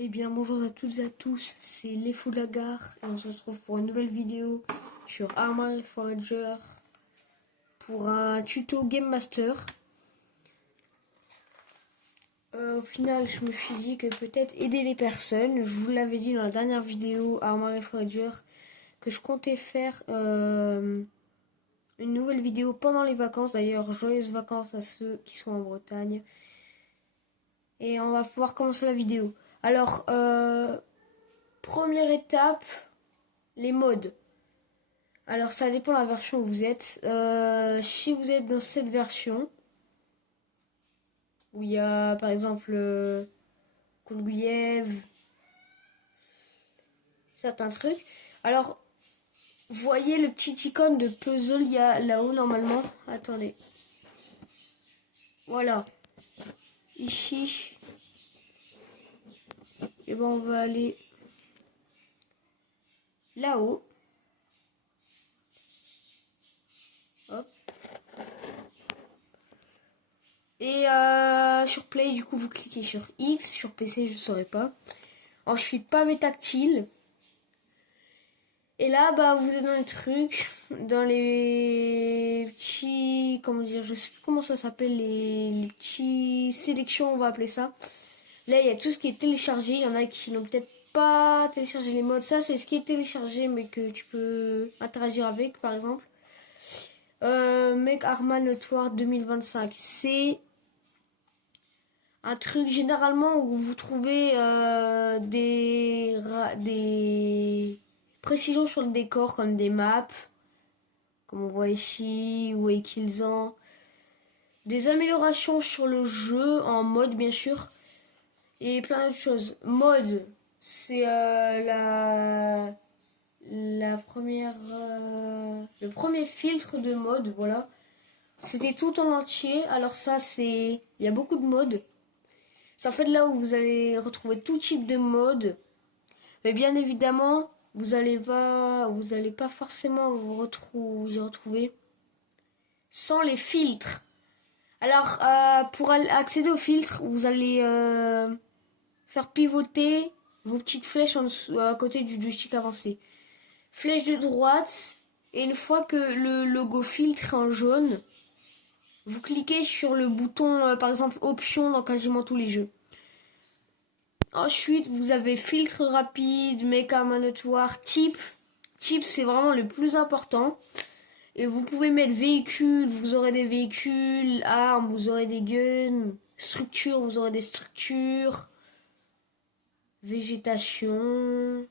Eh bien, bonjour à toutes et à tous, c'est les fous de la gare et on se retrouve pour une nouvelle vidéo sur Arma Forager pour un tuto Game Master. Au final, je me suis dit que peut-être aider les personnes. Je vous l'avais dit dans la dernière vidéo Arma Forager que je comptais faire une nouvelle vidéo pendant les vacances. D'ailleurs, joyeuses vacances à ceux qui sont en Bretagne. Et on va pouvoir commencer la vidéo. Alors, première étape, les modes. Alors ça dépend de la version où vous êtes. Si vous êtes dans cette version, où il y a par exemple Kolguyev, certains trucs. Alors, voyez le petit icône de puzzle, il y a là-haut normalement. Attendez. Voilà. Ici. Et ben on va aller là-haut. Hop. Et sur Play, du coup, vous cliquez sur X. Sur PC, je ne saurais pas. Ensuite, pavé tactile. Et là, bah, vous êtes dans les trucs, dans les petits, comment dire, je sais plus comment ça s'appelle, les petits sélections, on va appeler ça. Là, il y a tout ce qui est téléchargé. Il y en a qui n'ont peut-être pas téléchargé les modes. Ça, c'est ce qui est téléchargé, mais que tu peux interagir avec, par exemple. Make Arma Notoire 2025. C'est un truc généralement où vous trouvez des précisions sur le décor comme des maps, comme on voit ici, ou Killzan. Des améliorations sur le jeu en mode bien sûr. Et plein d'autres choses. Mode, c'est la première, le premier filtre de mode, voilà. C'était tout en entier. Alors ça, c'est, il y a beaucoup de modes. C'est en fait là où vous allez retrouver tout type de mode. Mais bien évidemment, vous allez pas forcément y retrouver sans les filtres. Alors, pour accéder aux filtres, vous allez faire pivoter vos petites flèches en dessous, à côté du joystick avancé. Flèche de droite, et une fois que le logo filtre est en jaune, vous cliquez sur le bouton, par exemple, option dans quasiment tous les jeux. Ensuite, vous avez filtre rapide, make arma notoire, type. Type, c'est vraiment le plus important. Et vous pouvez mettre véhicule, vous aurez des véhicules, armes, vous aurez des guns, structure, vous aurez des structures, végétation.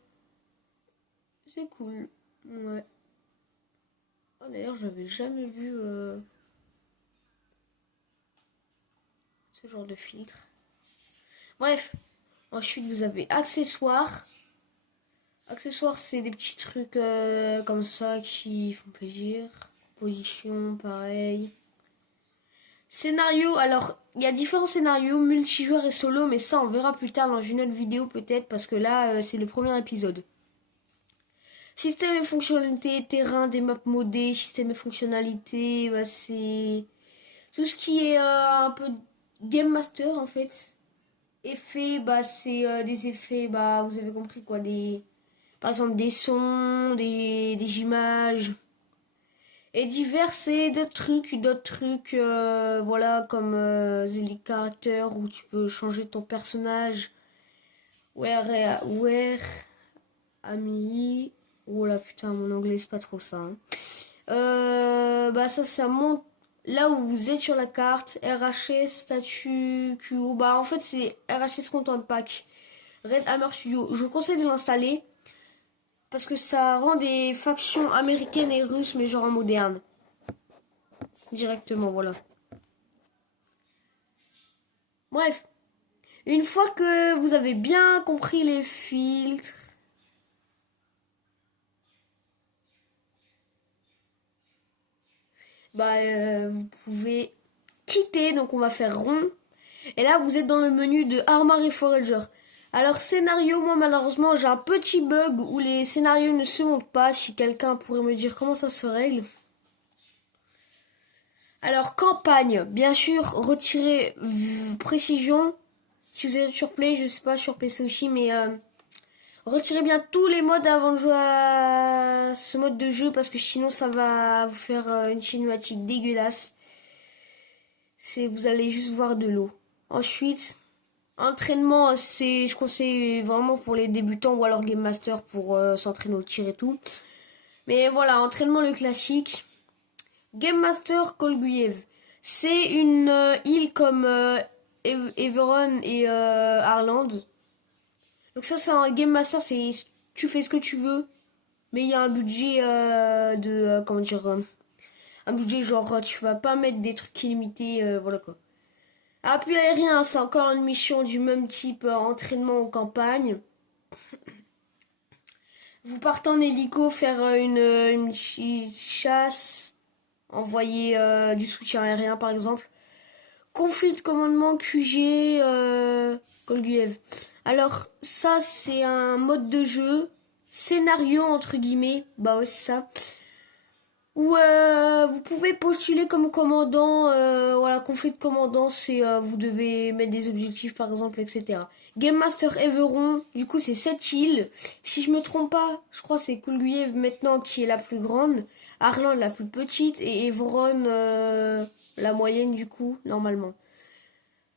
C'est cool. Ouais. Oh, d'ailleurs, j'avais jamais vu ce genre de filtre. Bref. Ensuite, vous avez accessoires. Accessoires, c'est des petits trucs comme ça qui font plaisir. Composition, pareil. Scénario, alors, il y a différents scénarios, multijoueur et solo, mais ça, on verra plus tard dans une autre vidéo peut-être, parce que là, c'est le premier épisode. Système et fonctionnalités, terrain, des maps modées, système et fonctionnalités, bah, c'est tout ce qui est un peu Game Master, en fait. Effets, bah, c'est des effets, bah, vous avez compris quoi, par exemple des sons, des images et divers et d'autres trucs, voilà, comme les caractères où tu peux changer ton personnage. Where, ami. Oh là putain, mon anglais c'est pas trop ça. Hein. Bah ça monte là où vous êtes sur la carte. RHS, statut, QO. Bah en fait c'est RHS Content Pack. Red Hammer Studio. Je vous conseille de l'installer. Parce que ça rend des factions américaines et russes, mais genre en moderne. Directement, voilà. Bref. Une fois que vous avez bien compris les filtres, bah, vous pouvez quitter. Donc on va faire rond. Et là, vous êtes dans le menu de Arma Forager. Alors scénario, moi malheureusement j'ai un petit bug où les scénarios ne se montent pas. Si quelqu'un pourrait me dire comment ça se règle. Alors campagne, bien sûr, retirer précision, Si vous êtes sur Play, je sais pas, sur PC aussi, mais retirez bien tous les modes avant de jouer à ce mode de jeu parce que sinon ça va vous faire une cinématique dégueulasse. Vous allez juste voir de l'eau. Ensuite, entraînement, je conseille vraiment pour les débutants ou alors Game Master pour s'entraîner au tir et tout. Mais voilà, entraînement le classique. Game Master Kolguyev. C'est une île comme Everon et Arland. Donc ça c'est un Game Master, c'est tu fais ce que tu veux. Mais il y a un budget comment dire, un budget genre tu vas pas mettre des trucs illimités, voilà quoi. Appui aérien, c'est encore une mission du même type entraînement en campagne. Vous partez en hélico faire une chasse, envoyer du soutien aérien par exemple. Conflit de commandement QG Kolguev. Alors ça c'est un mode de jeu, scénario entre guillemets, bah ouais c'est ça. Où vous pouvez postuler comme commandant, voilà, conflit de commandant, c'est vous devez mettre des objectifs par exemple, etc. Game Master Everon, du coup c'est cette île. Si je me trompe pas, je crois que c'est Kolguev maintenant qui est la plus grande, Arland la plus petite et Everon la moyenne du coup, normalement.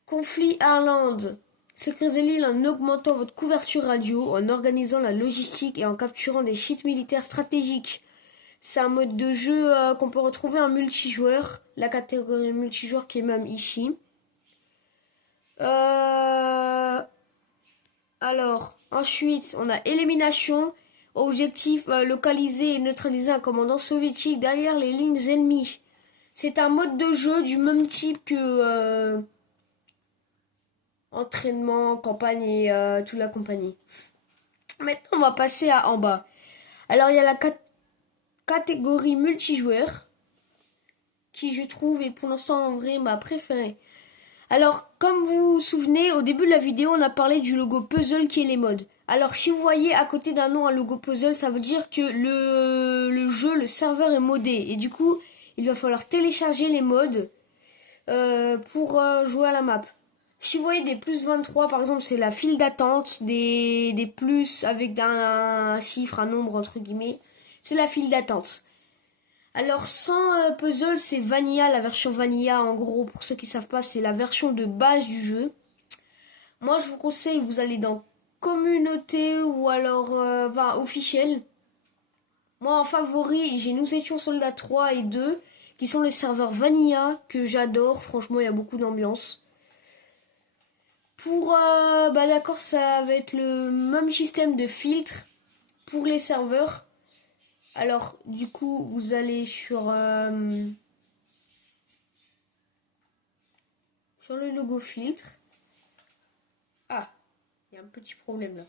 Conflit Arland. Sécurisez l'île en augmentant votre couverture radio, en organisant la logistique et en capturant des sites militaires stratégiques. C'est un mode de jeu qu'on peut retrouver en multijoueur, la catégorie multijoueur qui est même ici. Alors, ensuite, on a élimination, objectif localiser et neutraliser un commandant soviétique derrière les lignes ennemies. C'est un mode de jeu du même type que entraînement, campagne et toute la compagnie. Maintenant, on va passer à en bas. Alors, il y a la catégorie multijoueur qui je trouve est pour l'instant en vrai ma préférée. Alors, comme vous vous souvenez, au début de la vidéo, on a parlé du logo puzzle qui est les modes. Alors, si vous voyez à côté d'un nom un logo puzzle, ça veut dire que le jeu, le serveur est modé. Et du coup, il va falloir télécharger les modes pour jouer à la map. Si vous voyez des plus 23, par exemple, c'est la file d'attente, des plus avec un chiffre, un nombre entre guillemets, c'est la file d'attente. Alors sans puzzle, c'est Vanilla, la version Vanilla en gros, pour ceux qui savent pas, c'est la version de base du jeu. Moi je vous conseille, vous allez dans communauté ou alors officiel. Moi en favori, j'ai Nous étions soldats 3 et 2 qui sont les serveurs Vanilla que j'adore, franchement il y a beaucoup d'ambiance. Pour d'accord, ça va être le même système de filtre pour les serveurs. Alors, du coup, vous allez sur le logo filtre. Ah, il y a un petit problème là.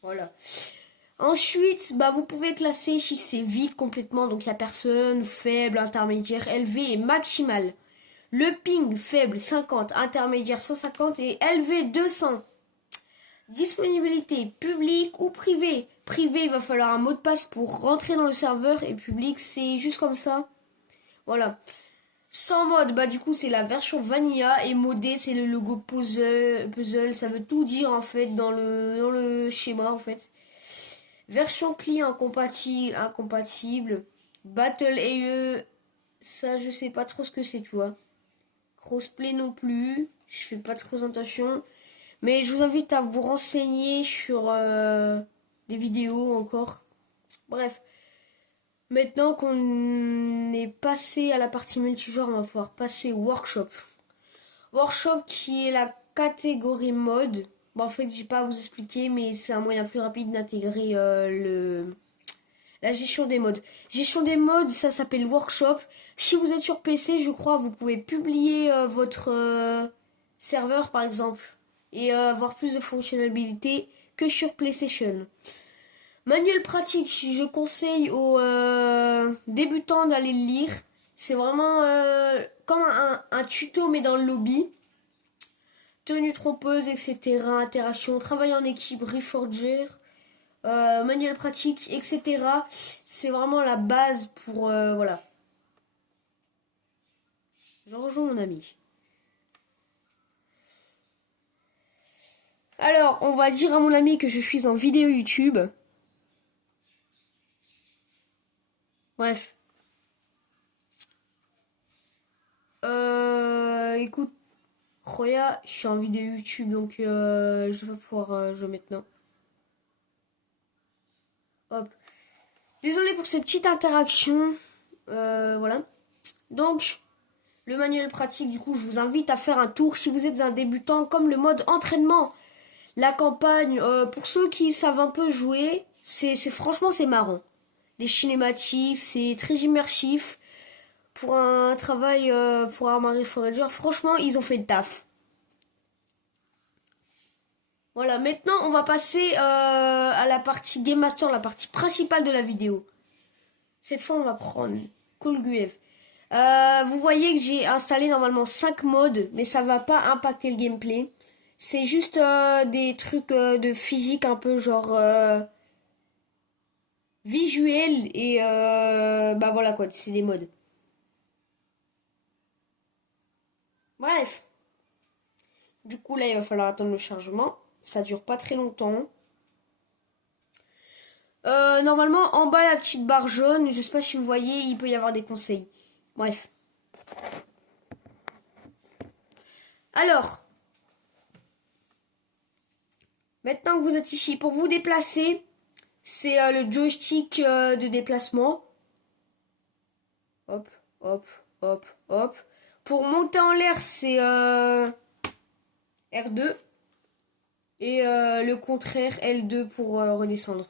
Voilà. Ensuite, vous pouvez classer si c'est vide complètement, donc il n'y a personne, faible, intermédiaire, élevé et maximal. Le ping faible 50, intermédiaire 150 et élevé 200. Disponibilité publique ou privée. Privé, il va falloir un mot de passe pour rentrer dans le serveur et public, c'est juste comme ça. Voilà. Sans mode, du coup, c'est la version Vanilla et modé, c'est le logo puzzle. Ça veut tout dire en fait dans le schéma en fait. Version client incompatible. Battle AE, ça je sais pas trop ce que c'est, tu vois. Crossplay non plus, je fais pas trop attention. Mais je vous invite à vous renseigner sur des vidéos encore. Bref. Maintenant qu'on est passé à la partie multijoueur, on va pouvoir passer au workshop. Workshop qui est la catégorie mode. En fait, j'ai pas à vous expliquer, mais c'est un moyen plus rapide d'intégrer la gestion des modes. Gestion des modes, ça s'appelle workshop. Si vous êtes sur PC, je crois, vous pouvez publier votre serveur, par exemple, et avoir plus de fonctionnalités que sur PlayStation. Manuel pratique, je conseille aux débutants d'aller le lire. C'est vraiment comme un tuto mais dans le lobby. Tenue trompeuse, etc. Interaction, travail en équipe, Reforger, manuel pratique, etc. C'est vraiment la base pour... voilà. Je rejoins mon ami. Alors, on va dire à mon ami que je suis en vidéo YouTube. Bref. Écoute, Roya, je suis en vidéo YouTube, donc je vais pas pouvoir jouer maintenant. Hop. Désolé pour ces petites interactions. Voilà. Donc, le manuel pratique, du coup, je vous invite à faire un tour si vous êtes un débutant, comme le mode entraînement. La campagne, pour ceux qui savent un peu jouer, franchement, c'est marrant. Les cinématiques, c'est très immersif. Pour un travail pour Armory Forager, franchement, ils ont fait le taf. Voilà, maintenant, on va passer à la partie Game Master, la partie principale de la vidéo. Cette fois, on va prendre Colguev. Vous voyez que j'ai installé normalement 5 modes, mais ça va pas impacter le gameplay. C'est juste des trucs de physique un peu genre visuel et bah voilà quoi, c'est des modes. Bref, du coup là il va falloir attendre le chargement. Ça dure pas très longtemps. Normalement en bas la petite barre jaune, je sais pas si vous voyez, il peut y avoir des conseils. Bref. Alors, maintenant que vous êtes ici, pour vous déplacer, c'est le joystick de déplacement. Hop, hop, hop, hop. Pour monter en l'air, c'est R2. Et le contraire, L2 pour redescendre.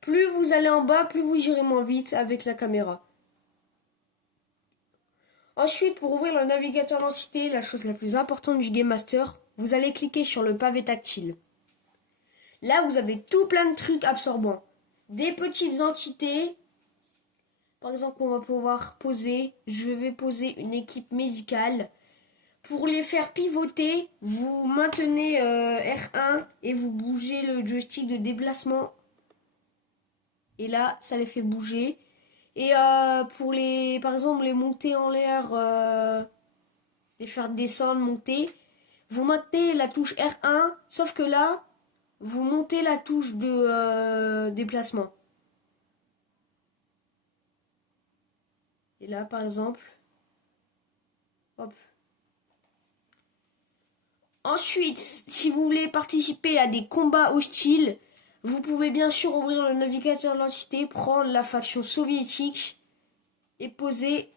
Plus vous allez en bas, plus vous irez moins vite avec la caméra. Ensuite, pour ouvrir le navigateur d'entité, la chose la plus importante du Game Master, vous allez cliquer sur le pavé tactile. Là, vous avez tout plein de trucs absorbants. Des petites entités. Par exemple, on va pouvoir poser. Je vais poser une équipe médicale. Pour les faire pivoter, vous maintenez R1 et vous bougez le joystick de déplacement. Et là, ça les fait bouger. Et pour les, par exemple, les monter en l'air, les faire descendre, monter, vous maintenez la touche R1, sauf que là, vous montez la touche de déplacement. Et là, par exemple, hop. Ensuite, si vous voulez participer à des combats hostiles, vous pouvez bien sûr ouvrir le navigateur de l'entité, prendre la faction soviétique et poser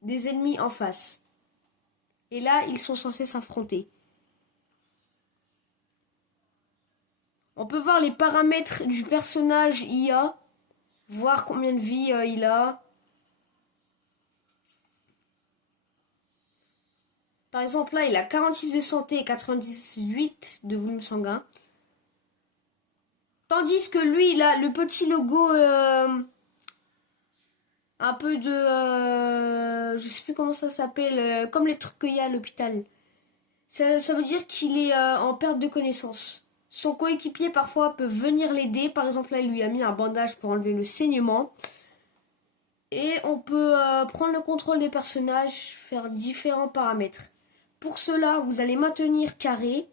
des ennemis en face. Et là, ils sont censés s'affronter. On peut voir les paramètres du personnage IA, voir combien de vie il a. Par exemple, là, il a 46 de santé et 98 de volume sanguin. Tandis que lui, il a le petit logo un peu de... je sais plus comment ça s'appelle, comme les trucs qu'il y a à l'hôpital. Ça veut dire qu'il est en perte de connaissance. Son coéquipier parfois peut venir l'aider. Par exemple, là, il lui a mis un bandage pour enlever le saignement. Et on peut prendre le contrôle des personnages, faire différents paramètres. Pour cela, vous allez maintenir carré.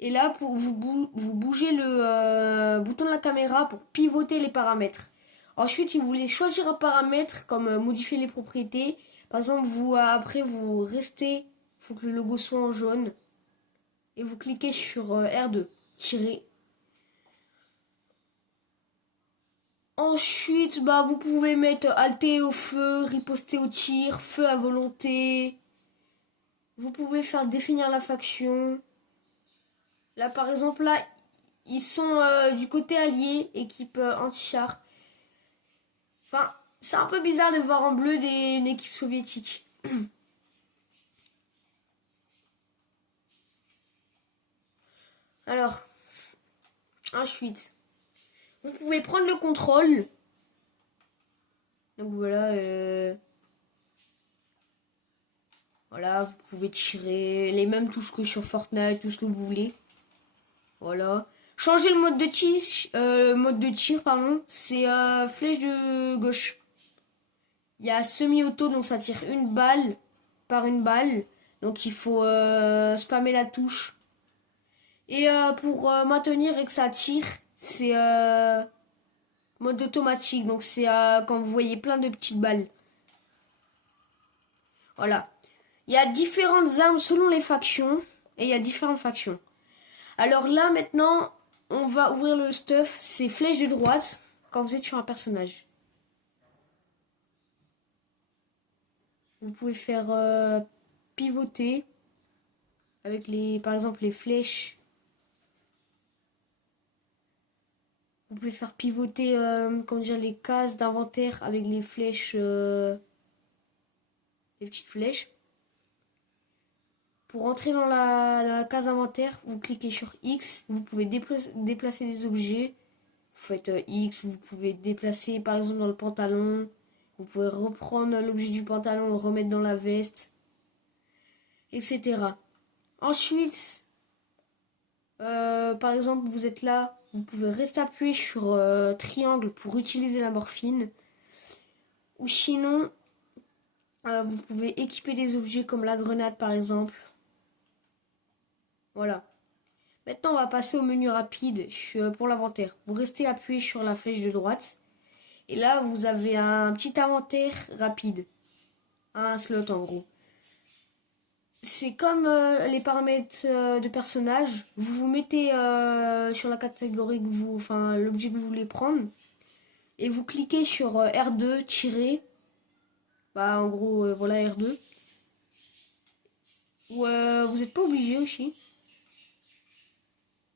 Et là, pour vous bougez le bouton de la caméra pour pivoter les paramètres. Ensuite, si vous voulez choisir un paramètre comme modifier les propriétés, par exemple, après vous restez, il faut que le logo soit en jaune, et vous cliquez sur R2, tirer. Ensuite, bah, vous pouvez mettre halter au feu, riposter au tir, feu à volonté. Vous pouvez faire définir la faction. Là, par exemple, là, ils sont du côté allié, équipe anti-char. Enfin, c'est un peu bizarre de voir en bleu une équipe soviétique. Alors, ensuite, vous pouvez prendre le contrôle. Donc voilà, voilà, vous pouvez tirer les mêmes touches que sur Fortnite, tout ce que vous voulez. Voilà. Changer le mode de tir, pardon, c'est flèche de gauche. Il y a semi-auto, donc ça tire une balle par une balle. Donc il faut spammer la touche. Et pour maintenir et que ça tire, c'est mode automatique. Donc c'est quand vous voyez plein de petites balles. Voilà. Il y a différentes armes selon les factions. Et il y a différentes factions. Alors là maintenant, on va ouvrir le stuff. C'est flèche de droite quand vous êtes sur un personnage. Vous pouvez faire pivoter avec par exemple les flèches. Vous pouvez faire pivoter comment dire, les cases d'inventaire avec les flèches, les petites flèches. Pour entrer dans la case inventaire, vous cliquez sur X. Vous pouvez déplacer des objets. Vous faites X. Vous pouvez déplacer par exemple dans le pantalon. Vous pouvez reprendre l'objet du pantalon, le remettre dans la veste, etc. Ensuite, par exemple, vous êtes là, vous pouvez rester appuyé sur triangle pour utiliser la morphine. Ou sinon, vous pouvez équiper des objets comme la grenade par exemple. Voilà. Maintenant, on va passer au menu rapide pour l'inventaire. Vous restez appuyé sur la flèche de droite. Et là, vous avez un petit inventaire rapide. Un slot en gros. C'est comme les paramètres de personnage. Vous vous mettez sur la catégorie que enfin l'objet que vous voulez prendre. Et vous cliquez sur R2 tirer. Bah en gros voilà R2. Ou vous n'êtes pas obligé aussi.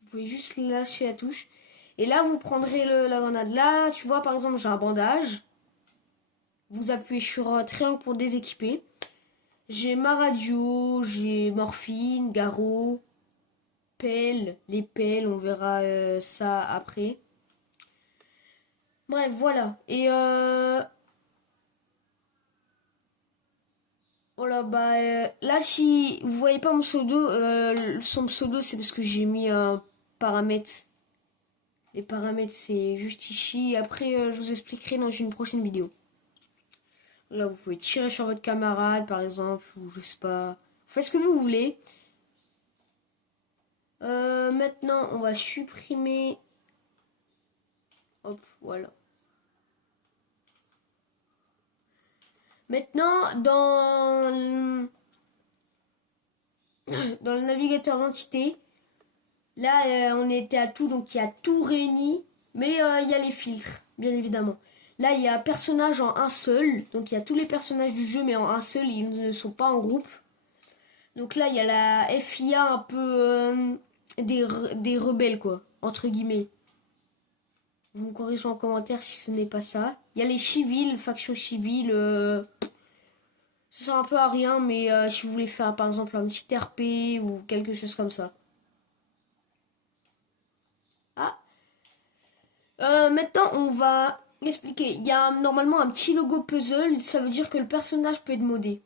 Vous pouvez juste lâcher la touche. Et là vous prendrez la grenade. Là tu vois par exemple j'ai un bandage. Vous appuyez sur triangle pour déséquiper. J'ai ma radio, j'ai morphine, garrot, pelle, les pelles, on verra ça après. Bref, voilà. Et voilà, bah là si vous voyez pas mon pseudo, son pseudo c'est parce que j'ai mis un paramètre. Les paramètres c'est juste ici. Après je vous expliquerai dans une prochaine vidéo. Là vous pouvez tirer sur votre camarade par exemple, ou je sais pas. Faites ce que vous voulez. Maintenant on va supprimer. Hop, voilà. Maintenant, dans le navigateur d'entité, là, on était à tout, donc il y a tout réuni, mais il y a les filtres, bien évidemment. Là, il y a personnage en un seul, donc il y a tous les personnages du jeu, mais en un seul, ils ne sont pas en groupe. Donc là, il y a la FIA un peu des rebelles, quoi, entre guillemets. Vous me corrigez en commentaire si ce n'est pas ça. Il y a les civils, factions civiles. Ça sert un peu à rien, mais si vous voulez faire par exemple un petit RP ou quelque chose comme ça. Ah, maintenant on va expliquer. Il y a normalement un petit logo puzzle, ça veut dire que le personnage peut être modé.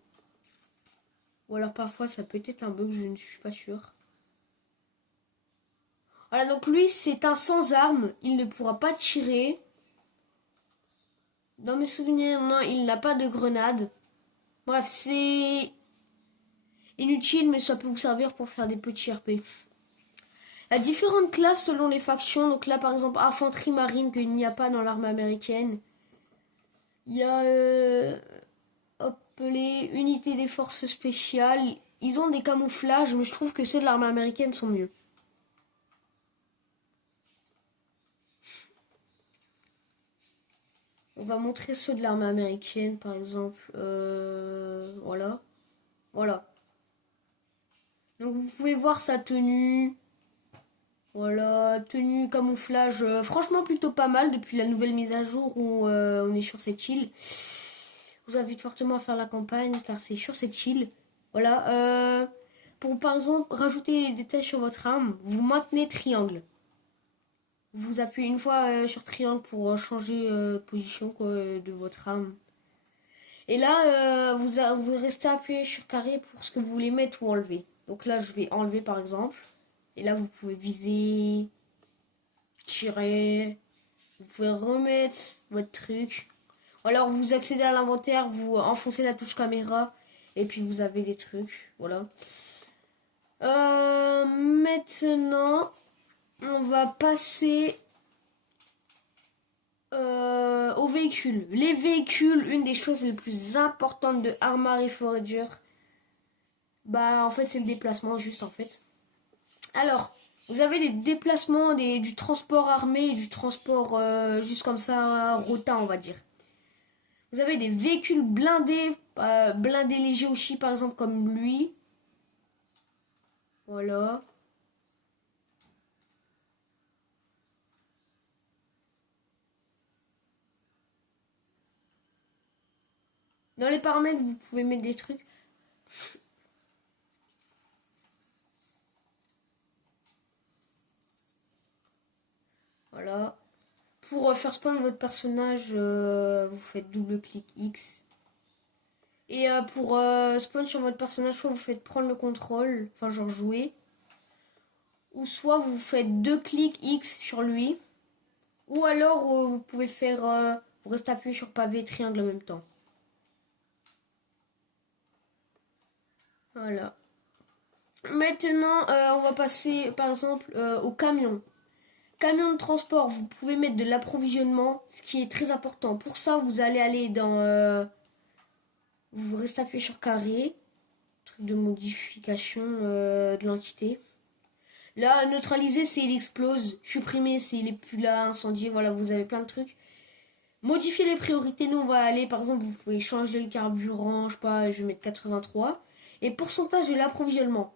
Ou alors parfois ça peut être un bug, je ne suis pas sûre. Voilà, donc lui c'est un sans arme, il ne pourra pas tirer. Dans mes souvenirs, non, il n'a pas de grenade. Bref, c'est inutile, mais ça peut vous servir pour faire des petits RP. Il y a différentes classes selon les factions. Donc là, par exemple, infanterie marine qu'il n'y a pas dans l'armée américaine. Il y a hop, les unités des forces spéciales. Ils ont des camouflages, mais je trouve que ceux de l'armée américaine sont mieux. On va montrer ceux de l'armée américaine, par exemple. Voilà. Voilà. Donc vous pouvez voir sa tenue. Voilà, tenue, camouflage, franchement plutôt pas mal depuis la nouvelle mise à jour où on est sur cette île. Je vous invite fortement à faire la campagne car c'est sur cette île. Voilà, pour par exemple rajouter les détails sur votre arme, vous maintenez triangle. Vous appuyez une fois sur triangle pour changer position quoi, de votre arme. Et là, vous restez appuyé sur carré pour ce que vous voulez mettre ou enlever. Donc là, je vais enlever par exemple. Et là, vous pouvez viser, tirer. Vous pouvez remettre votre truc. Ou alors, vous accédez à l'inventaire, vous enfoncez la touche caméra. Et puis, vous avez des trucs. Voilà. Mettre maintenant, on va passer aux véhicules. Les véhicules, une des choses les plus importantes de Armory Forager, bah en fait c'est le déplacement juste en fait. Alors, vous avez les déplacements du transport armé et du transport juste comme ça, rotin on va dire. Vous avez des véhicules blindés, blindés légers aussi par exemple comme lui. Voilà. Dans les paramètres, vous pouvez mettre des trucs. Voilà. Pour faire spawn votre personnage, vous faites double clic X. Et pour spawn sur votre personnage, soit vous faites prendre le contrôle, enfin genre jouer. Ou soit vous faites deux clics X sur lui. Ou alors vous pouvez faire, vous restez appuyé sur pavé et triangle en même temps. Voilà. Maintenant, on va passer par exemple au camion. Camion de transport, vous pouvez mettre de l'approvisionnement, ce qui est très important. Pour ça, vous allez aller dans... vous restez appuyé sur carré, truc de modification de l'entité. Là, neutraliser, c'est il explose. Supprimer, c'est il est plus là, incendier, voilà, vous avez plein de trucs. Modifier les priorités, nous on va aller, par exemple, vous pouvez changer le carburant, je sais pas, je vais mettre 83. Et pourcentage de l'approvisionnement.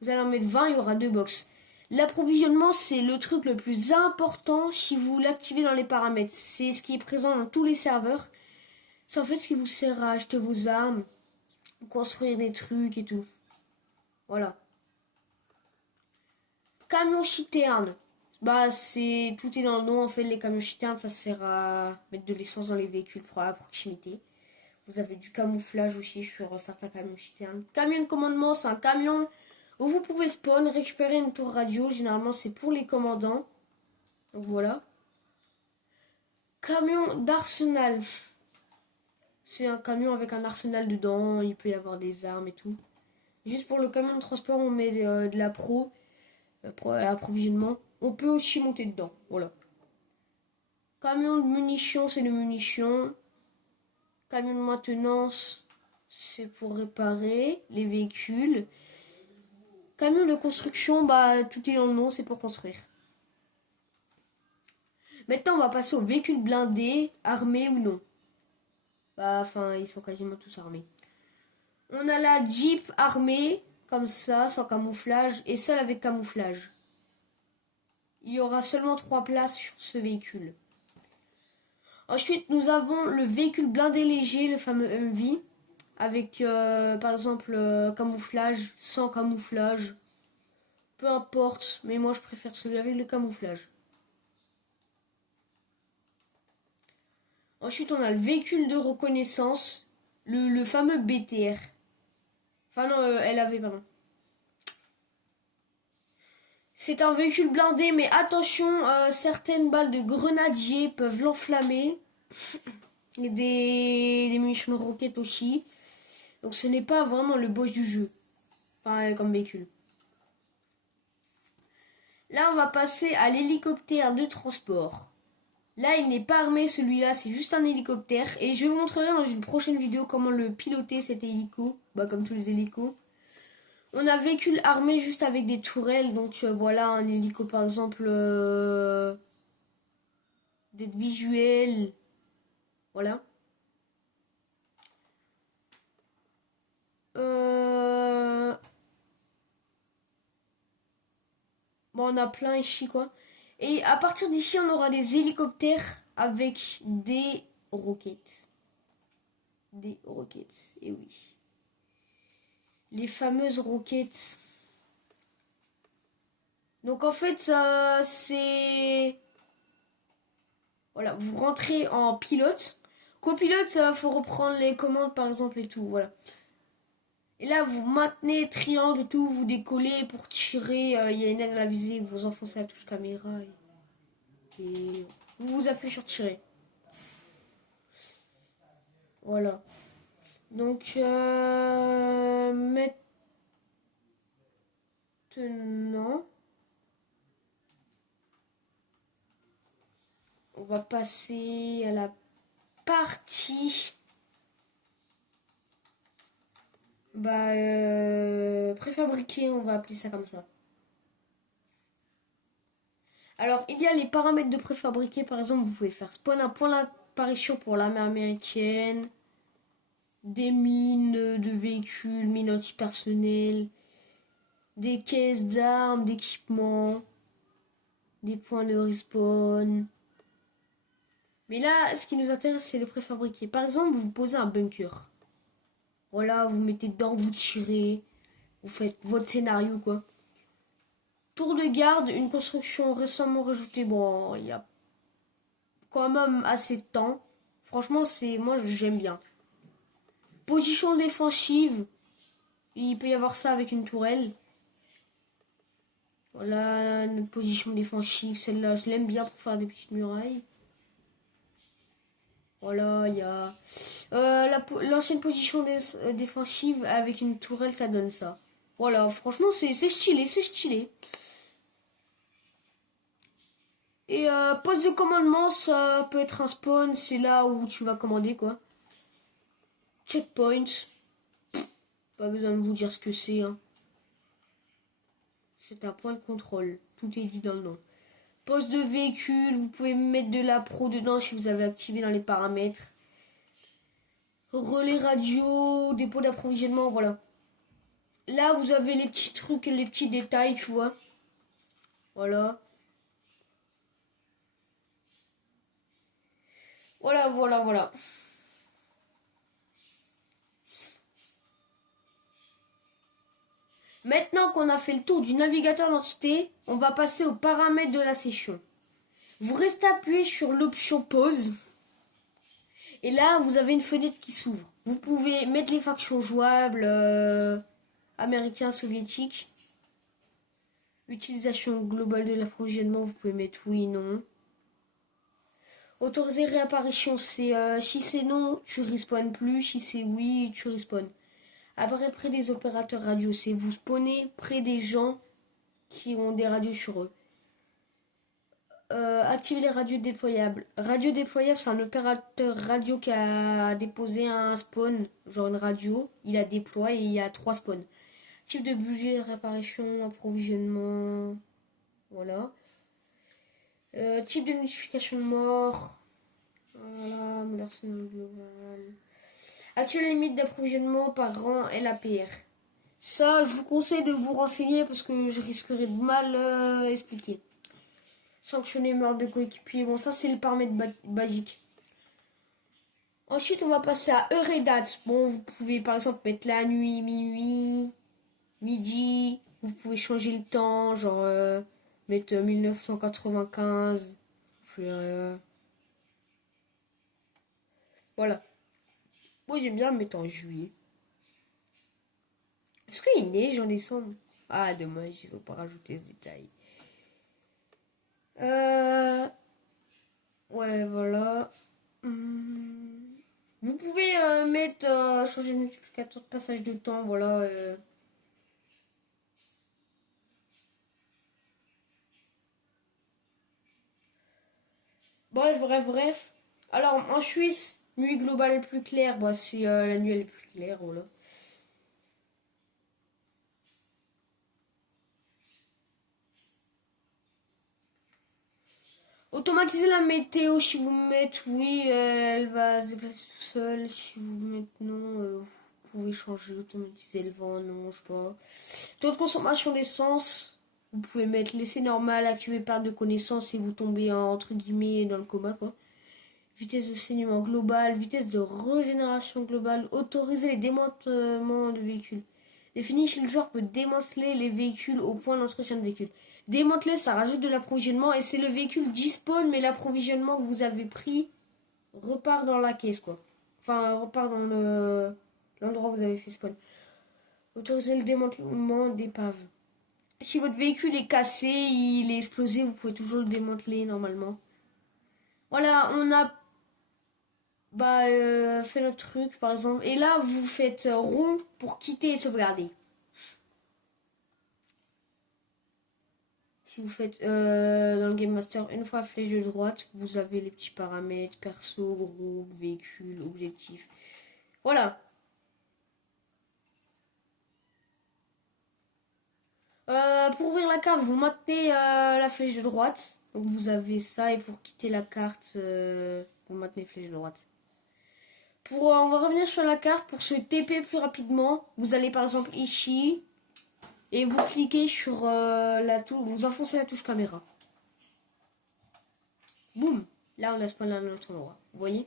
Vous allez en mettre 20, il y aura deux box. L'approvisionnement, c'est le truc le plus important si vous l'activez dans les paramètres. C'est ce qui est présent dans tous les serveurs. C'est en fait ce qui vous sert à acheter vos armes, construire des trucs et tout. Voilà. Camion citerne. Bah, c'est tout est dans le nom. En fait, les camions citernes, ça sert à mettre de l'essence dans les véhicules à proximité. Vous avez du camouflage aussi sur certains camions citernes. Camion de commandement, c'est un camion où vous pouvez spawn, récupérer une tour radio. Généralement, c'est pour les commandants. Donc voilà. Camion d'arsenal. C'est un camion avec un arsenal dedans. Il peut y avoir des armes et tout. Juste pour le camion de transport, on met de la approvisionnement. On peut aussi monter dedans. Voilà. Camion de munitions, c'est de munitions. Camion de maintenance, c'est pour réparer les véhicules. Camion de construction, bah tout est dans le nom, c'est pour construire. Maintenant, on va passer aux véhicules blindés, armés ou non. Bah, enfin, ils sont quasiment tous armés. On a la Jeep armée, comme ça, sans camouflage, et seule avec camouflage. Il y aura seulement 3 places sur ce véhicule. Ensuite, nous avons le véhicule blindé léger, le fameux MV, avec par exemple camouflage, sans camouflage. Peu importe, mais moi je préfère celui avec le camouflage. Ensuite, on a le véhicule de reconnaissance, le fameux BTR. Enfin non, LAV, pardon. C'est un véhicule blindé, mais attention, certaines balles de grenadier peuvent l'enflammer. Et des munitions de roquettes aussi. Donc ce n'est pas vraiment le boss du jeu. Enfin, comme véhicule. Là, on va passer à l'hélicoptère de transport. Là, il n'est pas armé, celui-là, c'est juste un hélicoptère. Et je vous montrerai dans une prochaine vidéo comment le piloter, cet hélico. Bah, comme tous les hélicos. On a véhicule armé juste avec des tourelles. Donc voilà, un hélico par exemple d'être visuel. Voilà. Bon, on a plein ici quoi. Et à partir d'ici, on aura des hélicoptères avec des roquettes. Des roquettes, et oui. Les fameuses roquettes. Donc en fait, c'est... Voilà, vous rentrez en pilote. Copilote, faut reprendre les commandes par exemple et tout, voilà. Et là, vous maintenez triangle et tout, vous décollez pour tirer. Il y a une aide à la visée, vous enfoncez la touche caméra et vous vous appuyez sur tirer. Voilà. Donc, Maintenant, on va passer à la partie préfabriquée, on va appeler ça comme ça. Alors, il y a les paramètres de préfabriqué. Par exemple, vous pouvez faire spawn un point d'apparition pour l'armée américaine, des mines de véhicules, mines antipersonnelles, des caisses d'armes, d'équipements, des points de respawn. Mais là, ce qui nous intéresse, c'est le préfabriqué. Par exemple, vous posez un bunker. Voilà, vous mettez dedans, vous tirez, vous faites votre scénario, quoi. Tour de garde, une construction récemment rajoutée. Bon, il y a quand même assez de temps. Franchement, moi j'aime bien. Position défensive, il peut y avoir ça avec une tourelle. Voilà, une position défensive, celle-là, je l'aime bien pour faire des petites murailles. Voilà, il y a l'ancienne position défensive avec une tourelle, ça donne ça. Voilà, franchement, c'est stylé, c'est stylé. Et poste de commandement, ça peut être un spawn, c'est là où tu vas commander, quoi. Checkpoint, pas besoin de vous dire ce que c'est, hein. C'est un point de contrôle, tout est dit dans le nom. Poste de véhicule, vous pouvez mettre de la pro dedans si vous avez activé dans les paramètres. Relais radio, dépôt d'approvisionnement, voilà. Là, vous avez les petits trucs, les petits détails, tu vois. Voilà. Voilà, voilà, voilà. Maintenant qu'on a fait le tour du navigateur d'entité, on va passer aux paramètres de la session. Vous restez appuyé sur l'option pause. Et là, vous avez une fenêtre qui s'ouvre. Vous pouvez mettre les factions jouables américains, soviétiques. Utilisation globale de l'approvisionnement, vous pouvez mettre oui, non. Autoriser réapparition, c'est si c'est non, tu respawns plus. Si c'est oui, tu respawns. Après, près des opérateurs radio, c'est vous spawnez près des gens qui ont des radios sur eux. Activer les radios déployables. Radio déployable, c'est un opérateur radio qui a déposé un spawn, genre une radio. Il la déploie et il y a 3 spawns. Type de budget, réparation, approvisionnement. Voilà. Type de notification de mort. Voilà, modération globale. Activer la limite d'approvisionnement par rang LAPR. Ça, je vous conseille de vous renseigner parce que je risquerais de mal expliquer. Sanctionner meurtre de coéquipier. Bon, ça, c'est le paramètre basique. Ensuite, on va passer à heure et date. Bon, vous pouvez par exemple mettre la nuit, minuit, midi. Vous pouvez changer le temps, genre mettre 1995. Voilà. Moi, j'aime bien mettre en juillet. Est-ce qu'il neige en décembre? Ah, dommage, ils ont pas rajouté ce détail. Ouais, voilà. Vous pouvez mettre changer le multiplicateur de passage de temps, voilà. Bref. Alors, ensuite, nuit globale plus claire, bah, c'est la nuit elle est plus claire, voilà. Automatiser la météo, si vous mettez oui, elle va se déplacer tout seul. Si vous mettez non, vous pouvez changer, automatiser le vent, non, je sais pas. Taux de consommation d'essence, vous pouvez mettre laisser normal, activer perte de connaissance et vous tombez entre guillemets dans le coma, quoi. Vitesse de saignement global, vitesse de régénération globale, autoriser les démantèlements de véhicules. Défini si le joueur peut démanteler les véhicules au point d'entretien de véhicules. Démanteler, ça rajoute de l'approvisionnement et c'est le véhicule despawn, mais l'approvisionnement que vous avez pris repart dans la caisse, quoi. Enfin, repart dans l'endroit où vous avez fait spawn. Autoriser le démantèlement d'épave. Si votre véhicule est cassé, il est explosé, vous pouvez toujours le démanteler normalement. Voilà, on a fait notre truc par exemple. Et là, vous faites rond pour quitter et sauvegarder. Si vous faites dans le Game Master une fois flèche de droite, vous avez les petits paramètres, perso, groupe, véhicule, objectif. Voilà. Pour ouvrir la carte, vous maintenez la flèche de droite. Donc vous avez ça et pour quitter la carte, vous maintenez flèche de droite. On va revenir sur la carte. Pour se TP plus rapidement, vous allez par exemple ici et vous cliquez sur la touche, vous enfoncez la touche caméra. Boum. Là on a spawn à notre endroit. Vous voyez?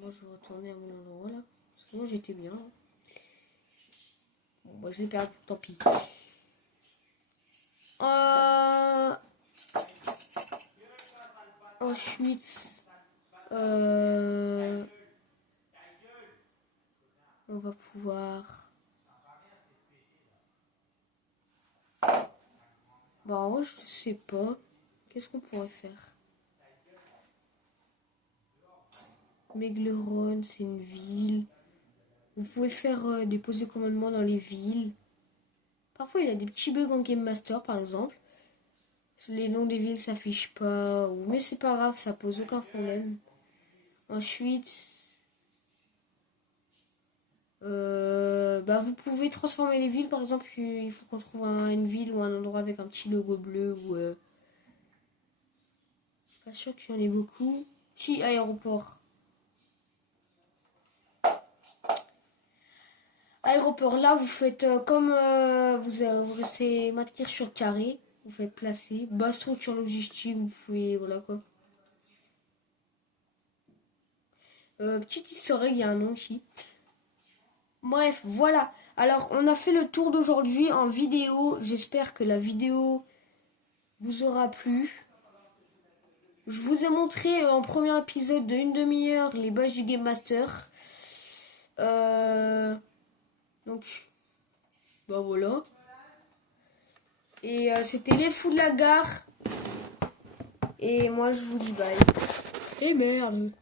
Moi je vais retourner à mon endroit là. Parce que moi j'étais bien. Là. Bon bah je l'ai perdu, tant pis. Ensuite, on va pouvoir... Bah en vrai, je sais pas. Qu'est-ce qu'on pourrait faire? Megleron, c'est une ville. Vous pouvez faire des poses de commandement dans les villes. Parfois, il y a des petits bugs en Game Master, par exemple. Les noms des villes s'affichent pas. Mais c'est pas grave, ça pose aucun problème. Ensuite... vous pouvez transformer les villes, par exemple, il faut qu'on trouve une ville ou un endroit avec un petit logo bleu ou pas sûr qu'il y en ait beaucoup. Petit aéroport. Aéroport, là vous faites comme vous restez maintenir sur carré, vous faites placer, basse structure logistique, vous pouvez, voilà quoi. Petite historique, il y a un nom ici. Bref, voilà. Alors, on a fait le tour d'aujourd'hui en vidéo. J'espère que la vidéo vous aura plu. Je vous ai montré en premier épisode de une demi-heure les bugs du Game Master. Donc, bah voilà. Et c'était les fous de la gare. Et moi, je vous dis bye. Et merde.